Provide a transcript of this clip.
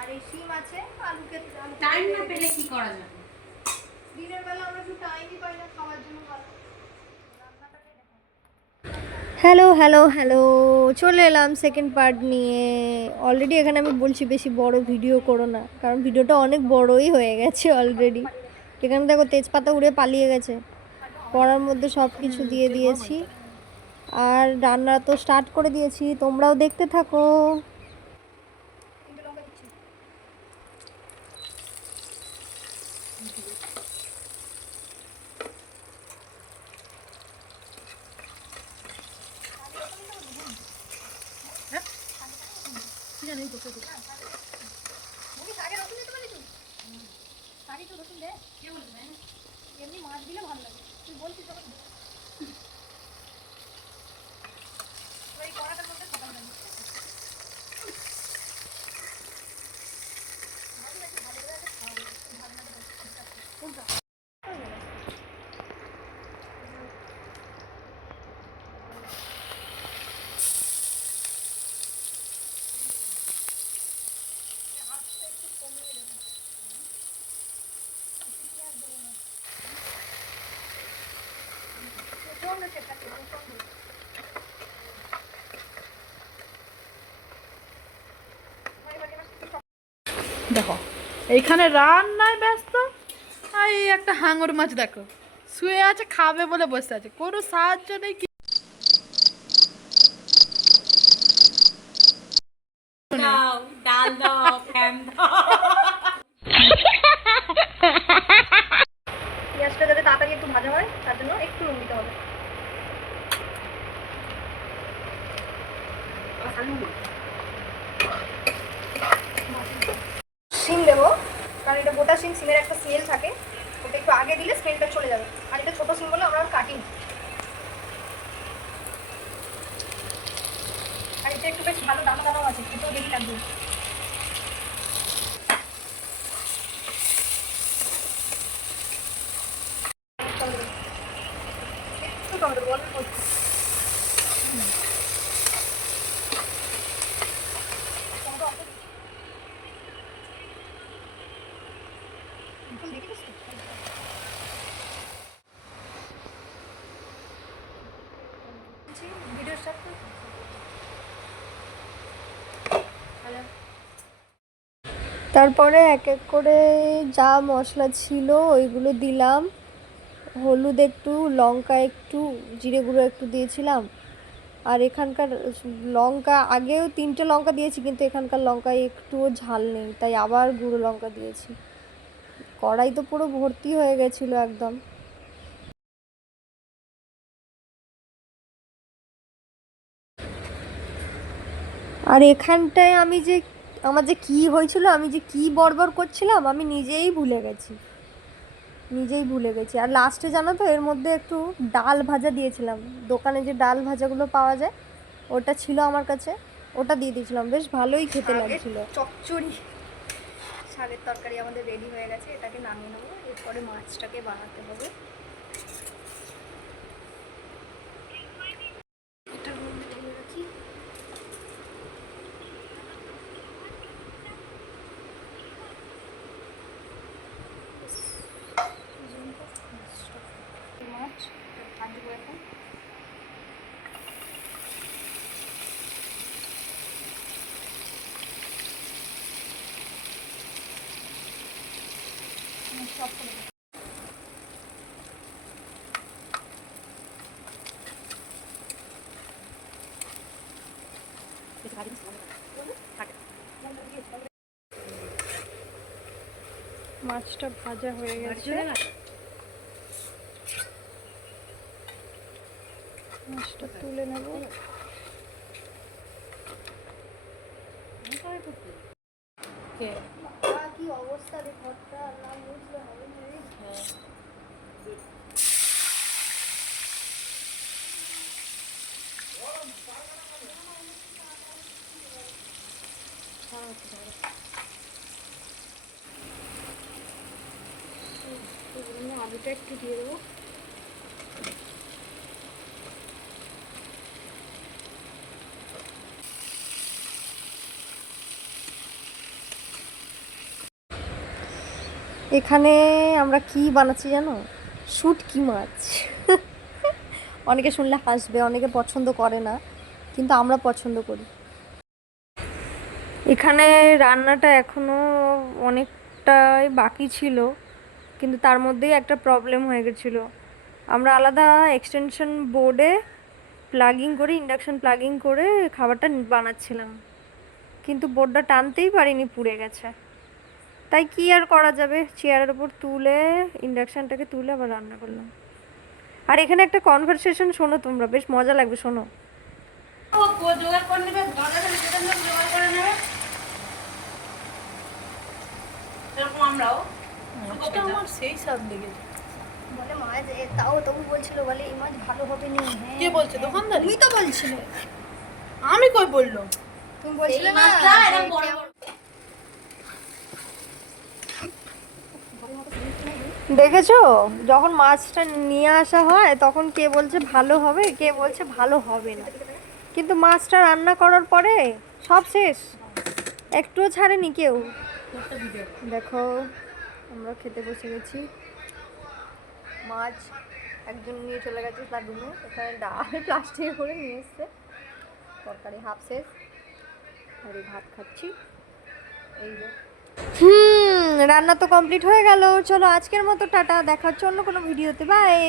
আর এই শিম আছে, আলুকে টাইম না পেলে কি করা যাবে? দিনের বেলা আমরা একটু টাইমই পাই না খাওয়ার জন্য ভালো। হ্যালো হ্যালো হ্যালো, চলে এলাম সেকেন্ড পার্ট নিয়ে। অলরেডি এখানে আমি বলছি বেশি বড় ভিডিও করো না, কারণ ভিডিওটা অনেক বড়ই হয়ে গেছে অলরেডি। এখানে দেখো তেজপাতা উড়ে পালিয়ে গেছে। কড়ার মধ্যে সব কিছু দিয়ে দিয়েছি আর রান্না তো স্টার্ট করে দিয়েছি, তোমরাও দেখতে থাকো। এমনি মাছ দিলে ভালো লাগে, তুই বলছিস তখন ওই কড়াটার মধ্যে সকাল লাগে। দেখো এইখানে রান্নায় ব্যস্ত, আর এই একটা হাঙর মাছ দেখো শুয়ে আছে, খাবে বলে বসে আছে, কোনো সাহায্য নেই। কি দাও, ডাল দাও, ফ্যান দাও। পেঁয়াজটা যাতে তাড়াতাড়ি একটু ভাজা হয় তার জন্য একটু নুন দিতে হবে। শিম দেবো, কারণ এটা গোটা শিম, শিমের একটা স্মেল থাকে, ওটা একটু আগে দিলে স্মেলটা চলে যাবে। আর এটা ছোটো শিম বলে আমরা কাটি না। আর এটা একটু বেশ ভালো দানা দানাও আছে, খেতেও বেশি লাগবে। একটু টমেটো অল্প একটু। ভিডিও স্টার্ট করো। তারপরে এক এক করে যা মশলা ছিল ওইগুলো দিলাম। হলুদ একটু, লঙ্কা একটু, জিরে গুঁড়ো একটু দিয়েছিলাম। আর এখানকার লঙ্কা আগেও 3টে লঙ্কা দিয়েছি, কিন্তু এখানকার লঙ্কায় একটুও ঝাল নেই, তাই আবার গুঁড়ো লঙ্কা দিয়েছি। কড়াই তো পুরো ভর্তি হয়ে গেছিলো একদম। আর এখানটায় আমার যে কী হয়েছিল, আমি যে কী বড়বড় করছিলাম আমি নিজেই ভুলে গেছি। আর লাস্টে জানো তো এর মধ্যে একটু ডাল ভাজা দিয়েছিলাম। দোকানে যে ডাল ভাজাগুলো পাওয়া যায় ওটা ছিল আমার কাছে, ওটা দিয়ে দিয়েছিলাম, বেশ ভালোই খেতে লাগছিল। চচ্চড়ি শাকের তরকারি আমাদের রেডি হয়ে গেছে, এটাকে নামিয়ে নেবো। এরপরে মাছটাকে বানাতে হবে। এটার মধ্যে ঢেলে রাখি। মাছ ভাজবো এখন। সব করে দেবো। মাছটা ভাজা হয়ে গেছে, মাছটা তুলে নেব। কি অবস্থা রে ঘরটা, না বুঝলে হবে না রে। আলুটা একটু দিয়ে দেবো। এখানে আমরা কি বানাচ্ছি জানো? শুটকি মাছ। অনেকে শুনলে হাসবে, অনেকে পছন্দ করে না, কিন্তু আমরা পছন্দ করি। এখানে রান্নাটা এখনো অনেকটাই বাকি ছিল, কিন্তু তার মধ্যেই একটা প্রবলেম হয়ে গেছিলো। আমরা আলাদা এক্সটেনশন বোর্ডে প্লাগিং করে, ইন্ডাকশন প্লাগিং করে খাবারটা বানাচ্ছিলাম, কিন্তু বোর্ডটা টানতেই পারিনি, পুড়ে গেছে। তাই কি আর করা যাবে, চেয়ারের উপর তুলে ইন্ডাকশনটাকে তুলে আবার রান্না করলাম। আর এখানে একটা কনভারসেশন শোনো তোমরা, বেশ মজা লাগবে, শোনো। ও জোগাড় করে নেবে, গাঁদা ফুল সেটা জোগাড় করে নেবে, এরকম আমরাও মাছটা আমার সেই স্বাদ লেগেছে। বলে মাছ তাও তবু বলছিল, বলে এই মাছ ভালো হবে নি। কে বলছে? দোকানদার? তুমি তো বলছিলে। আমি কই বললো? তুমি বলছিলে না মাছটা এরকম বড় বড়। দেখেছো, যখন মাছটা নিয়ে আসা হয় তখন কে বলছে ভালো হবে, কে বলছে ভালো হবে না, কিন্তু মাছটা রান্না করার পরে সব শেষ, একটুও ছাড়েনি কেউ। দেখো আমরা খেতে বসে গেছি, মাছ একজন নিয়ে চলে গেছে তার রুমে, এখানে ডাল প্লাস্টিকে করে নিয়ে এসছে, তরকারি হাফ শেষ, আর এই ভাত খাচ্ছি। এই যে রান্না তো কমপ্লিট হয়ে গেল। চলো আজকের মতো টাটা, দেখা হচ্ছে অন্য কোনো ভিডিওতে, বাই।